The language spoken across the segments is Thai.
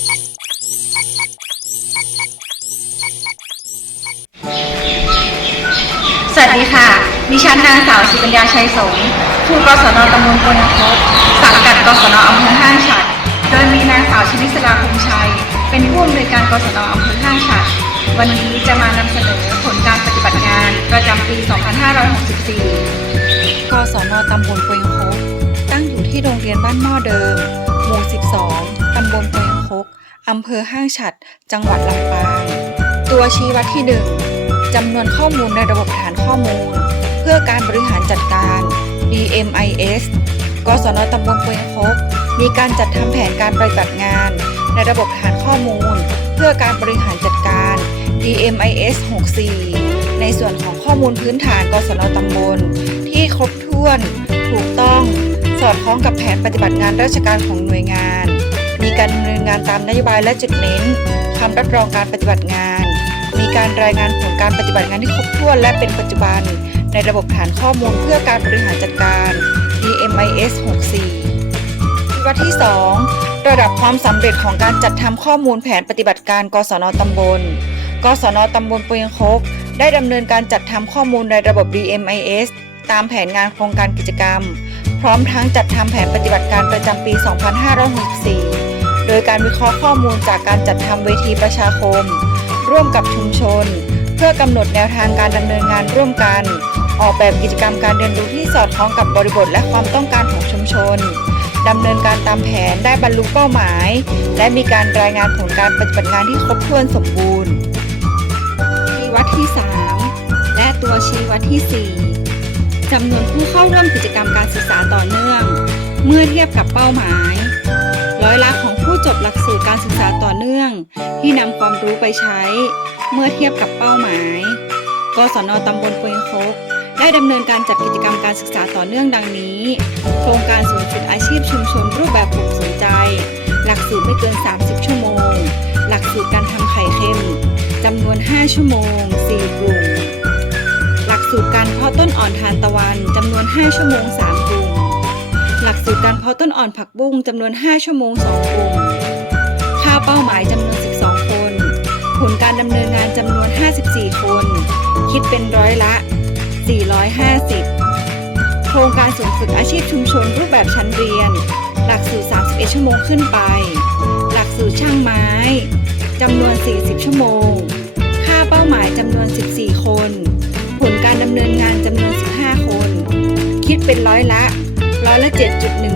สวัสดีค่ะ ดิฉันนางสาวศิปัญญาชัยสงฆ์ครูกศนตำบลปนคบสังกัดกศนอำเภอห้างฉัด โดยมีนางสาวชนิสราคงชัย เป็นผู้อำนวยการกศนอำเภอห้างฉัด วันนี้จะมานำเสนอผลการปฏิบัติงานประจำปี 2564 กศนตำบลปวยงคกตั้งอยู่ที่โรงเรียนบ้านหม้อเดิม หมู่ 12 ตำบลปวยงคก อำเภอห้างฉัด จังหวัดลำปาง ตัวชี้วัดที่ 1จำนวนข้อมูลในระบบฐานข้อมูล เพื่อการบริหารจัดการ DMIS กศนตำบลปวยคกมีการจัดทำแผนการปฏิบัติงาน ในระบบฐานข้อมูล เพื่อการบริหารจัดการ DMIS 64 ในส่วนของข้อมูลพื้นฐานกศนตำบล ที่ครบถ้วน ถูกต้อง สอดคล้องกับแผนปฏิบัติงานราชการของหน่วยงาน มีการดำเนินงานตามนโยบายและจุดเน้นคำรับรองการปฏิบัติงาน มีการรายงานผลการปฏิบัติงานที่ครบถ้วนและเป็นปัจจุบัน ในระบบฐานข้อมูลเพื่อการบริหารจัดการ DMIS 64วัดที่ 2 ระดับความสำเร็จของการจัดทำข้อมูลแผนปฏิบัติการ กศนตำบล กศนตำบลปุยงคก ได้ดำเนินการจัดทำข้อมูลในระบบ DMIS ตามแผนงานโครงการกิจกรรม พร้อมทั้งจัดทำแผนปฏิบัติการประจำปี 2564 โดยการวิเคราะห์ข้อมูลจากการจัดทำเวทีประชาคม ร่วมกับชุมชน เพื่อกำหนดแนวทางการดำเนินงานร่วมกัน ออกแบบกิจกรรมการเรียนรู้ที่สอดคล้องกับบริบทและความต้องการของชุมชนดำเนินการตามแผนได้บรรลุเป้าหมาย และมีการรายงานผลการปฏิบัติงานที่ครบถ้วนสมบูรณ์ชี้วัดที่ 3 และตัวชี้วัดที่ 4จำนวนผู้เข้าร่วมกิจกรรมการศึกษาต่อเนื่อง เมื่อเทียบกับเป้าหมาย ร้อยละของ จบหลักสูตรการศึกษาต่อเนื่อง ที่นำความรู้ไปใช้ เมื่อเทียบกับเป้าหมาย กศนตำบลปวยคกได้ดำเนินการจัดกิจกรรมการศึกษาต่อเนื่องดังนี้ โครงการศูนย์ฝึกอาชีพชุมชนรูปแบบปลูกสนใจ หลักสูตรไม่เกิน 30 ชั่วโมง หลักสูตรการทำไข่เค็มจำนวน 5 ชั่วโมง 4 กลุ่ม หลักสูตรการเพาะต้นอ่อนทานตะวันจำนวน 5 ชั่วโมง 3 หลักสูตรการเพาะต้นอ่อนผักบุ้งจำนวน 5 ชั่วโมง 2 กลุ่ม ค่าเป้าหมายจำนวน 12 คน ผลการดำเนินงานจำนวน 54 คน คิดเป็นร้อยละ 450 โครงการศูนย์ฝึกอาชีพชุมชนรูปแบบชั้นเรียน หลักสูตร 31 ชั่วโมงขึ้นไป หลักสูตรช่างไม้จำนวน 40 ชั่วโมง ค่าเป้าหมายจำนวน 14 คน ผลการดำเนินงานจำนวน 15 คน คิดเป็นร้อยละ ร้อยละ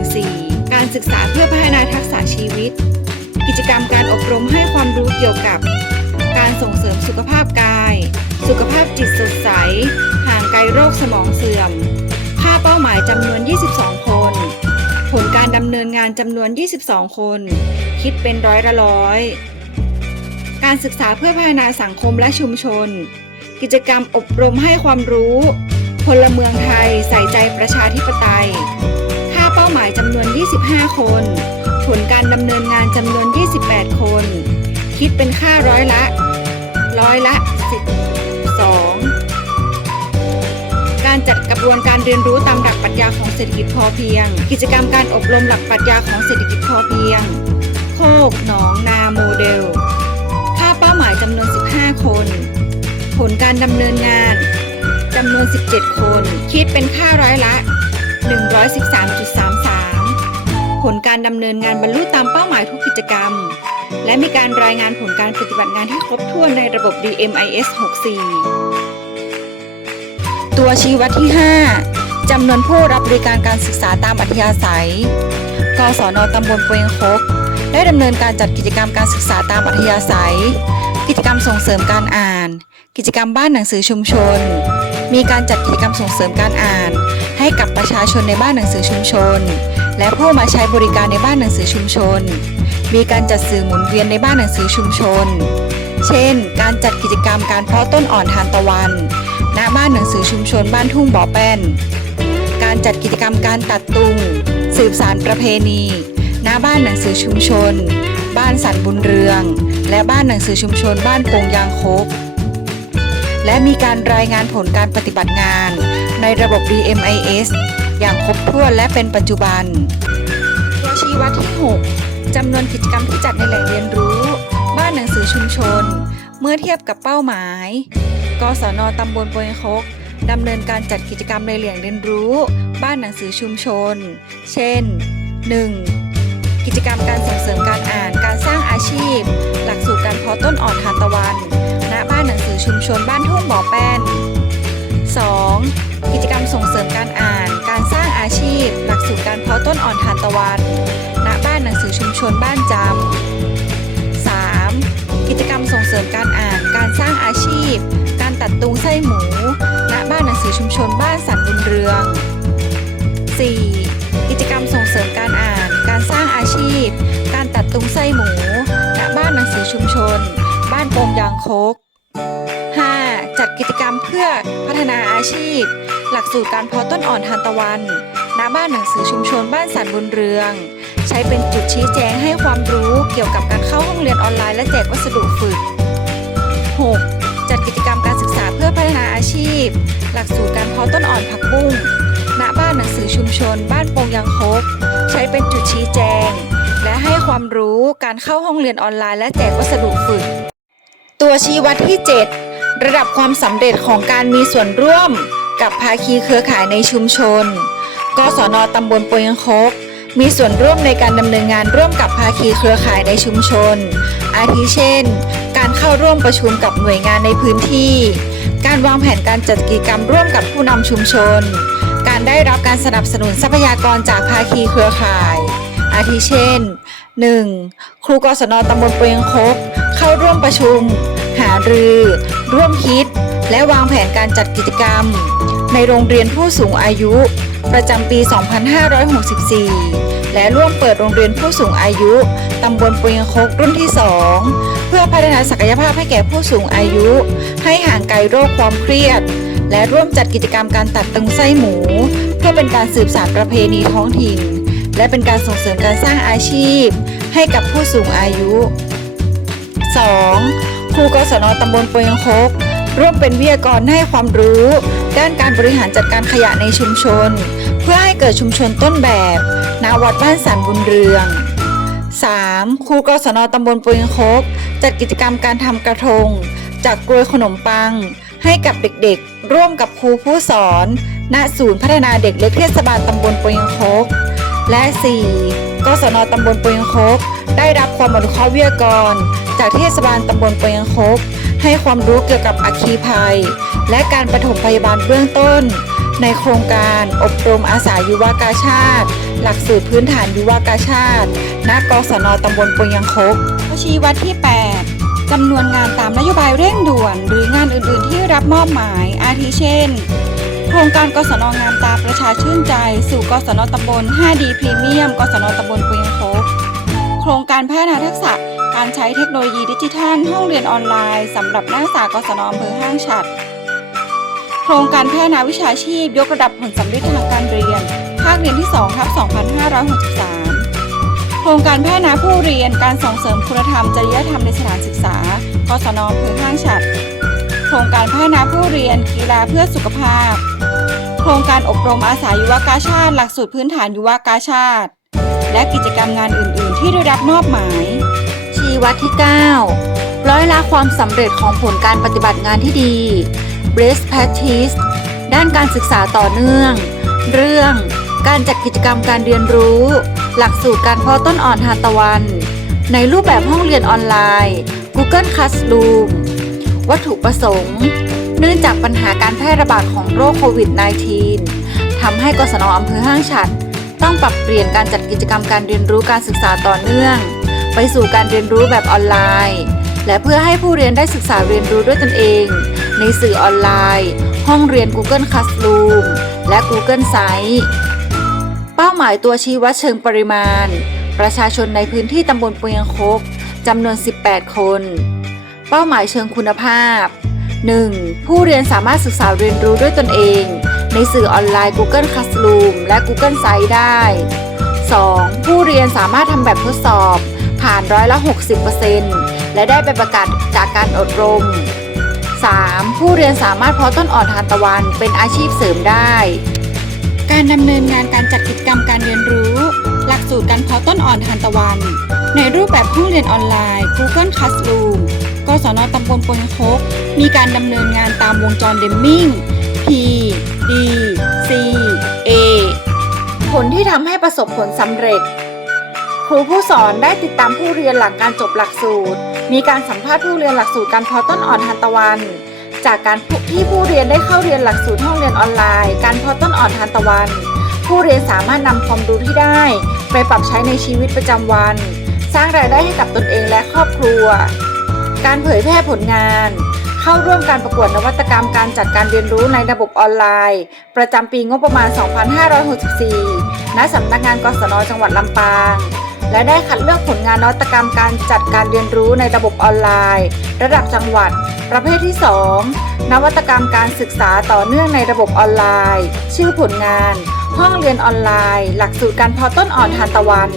7.14 การศึกษาเพื่อพัฒนาทักษะชีวิต กิจกรรมการอบรมให้ความรู้เกี่ยวกับ การส่งเสริมสุขภาพกาย สุขภาพจิตสดใส ห่างไกลโรคสมองเสื่อม ค่าเป้าหมายจำนวน 22 คน ผลการดำเนินงานจำนวน 22 คน คิดเป็นร้อยละร้อย การศึกษาเพื่อพัฒนาสังคมและชุมชน กิจกรรมอบรมให้ความรู้พลเมืองไทยใส่ใจประชาธิปไตย หมายจำนวน 25 คน ผลการดำเนินงานจำนวน 28 คน คิดเป็นค่าร้อยละ ร้อยละ12การจัดกระบวนการเรียนรู้ตามหลักปรัชญาของเศรษฐกิจพอเพียง กิจกรรมการอบรมหลักปรัชญาของเศรษฐกิจพอเพียง โคกหนองนาโมเดล ค่าเป้าหมายจำนวน 15 คน ผลการดำเนินงานจำนวน 17 คน คิดเป็นค่าร้อยละ 113.3 ผลการดำเนินงานบรรลุตามเป้าหมายทุกกิจกรรม และมีการรายงานผลการปฏิบัติงานที่ครบถ้วนในระบบ DMIS 64 ตัวชี้วัดที่ 5จำนวนผู้รับบริการการศึกษาตามอัธยาศัย กศนตำบลเปวงคกได้ดำเนินการจัดกิจกรรมการศึกษาตามอัธยาศัย กิจกรรมส่งเสริมการอ่าน กิจกรรมบ้านหนังสือชุมชน มีการจัดกิจกรรมส่งเสริมการอ่าน ให้กับประชาชนในบ้านหนังสือชุมชน และผู้มาใช้บริการในบ้านหนังสือชุมชน มีการจัดสื่อหมุนเวียนในบ้านหนังสือชุมชน เช่น การจัดกิจกรรมการเพาะต้นอ่อนทานตะวัน ณ บ้านหนังสือชุมชนบ้านทุ่งบ่อแป้น การจัดกิจกรรมการตัดตุง สืบสารประเพณี ณ บ้านหนังสือชุมชน บ้านสันบุญเรือง และบ้านหนังสือชุมชน บ้านโปงยางคกและมีการรายงานผลการปฏิบัติงานในระบบ DMIS อย่างครบถ้วนและเป็นปัจจุบัน ตัวชี้วัดที่ 6จำนวนกิจกรรมที่จัดในแหล่งเรียนรู้ บ้านหนังสือชุมชน เมื่อเทียบกับเป้าหมาย กศนตำบลโปยคกดำเนินการจัดกิจกรรมในแหล่งเรียนรู้ บ้านหนังสือชุมชน เช่น 1. กิจกรรมการส่งเสริมการอ่านการสร้างอาชีพ หลักสูตรการเพาะต้นอ่อนทานตะวันณบ้านหนังสือชุมชนบ้านทุ่งบ่อแป้น 2. กิจกรรมส่งเสริมการอ่าน อาชีพ หลักสูตรการเพาะต้นอ่อนทานตะวัน ณ บ้านหนังสือชุมชนบ้านจำ 3. กิจกรรมส่งเสริมการอ่าน การสร้างอาชีพ การตัดตุงไส้หมู ณ บ้านหนังสือชุมชนบ้านสันบุญเรือง 4. กิจกรรมส่งเสริมการอ่าน การสร้างอาชีพ การตัดตุงไส้หมู ณ บ้านหนังสือชุมชน บ้านโปงยางคก 5. จัดกิจกรรมเพื่อพัฒนาอาชีพ หลักสูตรการเพาะต้นอ่อนทานตะวัน ณ บ้านหนังสือชุมชนบ้านสันบุญเรือง ใช้เป็นจุดชี้แจงให้ความรู้เกี่ยวกับการเข้าห้องเรียนออนไลน์และแจกวัสดุฝึก 6. จัดกิจกรรมการศึกษาเพื่อพัฒนาอาชีพ หลักสูตรการเพาะต้นอ่อนผักบุ้ง ณ บ้านหนังสือชุมชน บ้านโปงยางคกใช้เป็นจุดชี้แจง และให้ความรู้การเข้าห้องเรียนออนไลน์และแจกวัสดุฝึก ตัวชี้วัดที่ 7 ระดับความสำเร็จของการมีส่วนร่วม กับภาคีเครือข่ายในชุมชน กศนตำบลโปยังคกมีส่วนร่วมในการดำเนินงานร่วมกับภาคีเครือข่ายในชุมชน อาทิเช่น การเข้าร่วมประชุมกับหน่วยงานในพื้นที่ การวางแผนการจัดกิจกรรมร่วมกับผู้นำชุมชน การได้รับการสนับสนุนทรัพยากรจากภาคีเครือข่าย อาทิเช่น 1. ครูกศนตำบลเปยงคกเข้าร่วมประชุม หารือ ร่วมคิด และวางแผนการจัดกิจกรรม ในโรงเรียนผู้สูงอายุ ประจำปี 2564 และร่วมเปิดโรงเรียนผู้สูงอายุ ตำบลเปยงคกรุ่นที่ 2 เพื่อพัฒนาศักยภาพให้แก่ผู้สูงอายุ ให้ห่างไกลโรคความเครียด และร่วมจัดกิจกรรมการตัดตึงไส้หมู เพื่อเป็นการสืบสานประเพณีท้องถิ่น และเป็นการส่งเสริมการสร้างอาชีพ ให้กับผู้สูงอายุ 2. ครูกศนตำบลโปยังคก ร่วมเป็นวิทยากรให้ความรู้ ด้านการบริหารจัดการขยะในชุมชน เพื่อให้เกิดชุมชนต้นแบบณวัดบ้านสันบุญเรือง 3. ครูกศนตำบลโปยังคกจัดกิจกรรมการทำกระทง จากกลวยขนมปัง ให้กับเด็กๆ ร่วมกับครูผู้สอน ณศูนย์พัฒนาเด็กเล็กเทศบาลตำบลโปยังคกและ 4. กศนตำบลโปยังคกได้รับความอนุเคราะห์วิทยากร จากเทศบาลตำบลโปยังคก ให้ความรู้เกี่ยวกับอัคคีภัย และการปฐมพยาบาลเบื้องต้น ในโครงการอบรมอาสายุวกาชาติ หลักสูตรพื้นฐานยุวกาชาติ ณ กศนตำบลโปยังคกชี้วัดที่ 8 จำนวนงานตามนโยบายเร่งด่วน หรืองานอื่นๆที่รับมอบหมาย อาทิเช่น โครงการกศนงามตาประชาชื่นใจ สู่กศนตำบล 5D พรีเมียม กศนตำบลปุยงคกโครงการพัฒนาทักษะ การใช้เทคโนโลยีดิจิทัล ห้องเรียนออนไลน์สำหรับนักศึกษากศนอำเภอห้างฉัด โครงการพัฒนาวิชาชีพ ยกระดับผลสำเร็จทางการเรียน ภาคเรียนที่2ทับ2563 โครงการพัฒนาผู้เรียนการส่งเสริมคุณธรรมจริยธรรมในสถานศึกษากศนอำเภอห้างฉัด โครงการพัฒนาผู้เรียนกีฬาเพื่อสุขภาพ โครงการอบรมอาสายุวกาชาติ หลักสูตรพื้นฐานยุวกาชาติ และกิจกรรมงานอื่น ๆ ที่ได้รับมอบหมาย ชีวัดที่ 9 ร้อยละความสำเร็จของผลการปฏิบัติงานที่ดี Best Practice ด้านการศึกษาต่อเนื่อง เรื่องการจัดกิจกรรมการเรียนรู้ หลักสูตรการเพาะต้นอ่อนทานตะวัน ในรูปแบบห้องเรียนออนไลน์ Google Classroom วัตถุประสงค์ เนื่องจากปัญหาการแพร่ระบาดของโรคโควิด -19 ทำให้กศนอำเภอห้างฉัดต้องปรับเปลี่ยนการจัดกิจกรรมการเรียนรู้การศึกษาต่อเนื่อง ไปสู่การเรียนรู้แบบออนไลน์ และเพื่อให้ผู้เรียนได้ศึกษาเรียนรู้ด้วยตนเอง ในสื่อออนไลน์ ห้องเรียน Google Classroom และ Google Site เป้าหมายตัวชี้วัดเชิงปริมาณ ประชาชนในพื้นที่ตำบลปุยงคกจำนวน 18 คน เป้าหมายเชิงคุณภาพ 1. ผู้เรียนสามารถศึกษาเรียนรู้ด้วยตนเอง ในสื่อออนไลน์ Google Classroom และ Google Site ได้ 2. ผู้เรียนสามารถทำแบบทดสอบ ผ่านร้อยละ 60%และได้ใบประกาศจากการอบรม 3. ผู้เรียนสามารถเพาะต้นอ่อนทานตะวันเป็นอาชีพเสริมได้ การดำเนินงานการจัดกิจกรรมการเรียนรู้ หลักลักสูตรการเพาะต้นอ่อนทานตะวัน ในรูปแบบห้องเรียนออนไลน์ Google Classroom กศนตำบลปงคกมีการดำเนินงานตามวงจรเดมมิง P D C A ผลที่ทำให้ประสบผลสำเร็จ ครูผู้สอนได้ติดตามผู้เรียนหลังการจบหลักสูตร มีการสัมภาษณ์ผู้เรียนหลักสูตรการเพาะต้นอ่อนทานตะวัน จากการที่ผู้เรียนได้เข้าเรียนหลักสูตรห้องเรียนออนไลน์ การเพาะต้นอ่อนทานตะวัน ผู้เรียนสามารถนำความรู้ที่ได้ ไปปรับใช้ในชีวิตประจำวัน สร้างรายได้ให้กับตนเองและครอบครัว การเผยแพร่ผลงาน เข้าร่วมการประกวดนวัตกรรมการจัดการเรียนรู้ในระบบออนไลน์ ประจำปีงบประมาณ 2564 ณสำนักงานกศนจังหวัดลำปาง และได้คัดเลือกผลงานนวัตกรรมการจัดการเรียนรู้ในระบบออนไลน์ ระดับจังหวัด ประเภทที่ 2 นวัตกรรมการศึกษาต่อเนื่องในระบบออนไลน์ ชื่อผลงาน ห้องเรียนออนไลน์ หลักสูตรการพอต้นอ่อนทานตะวัน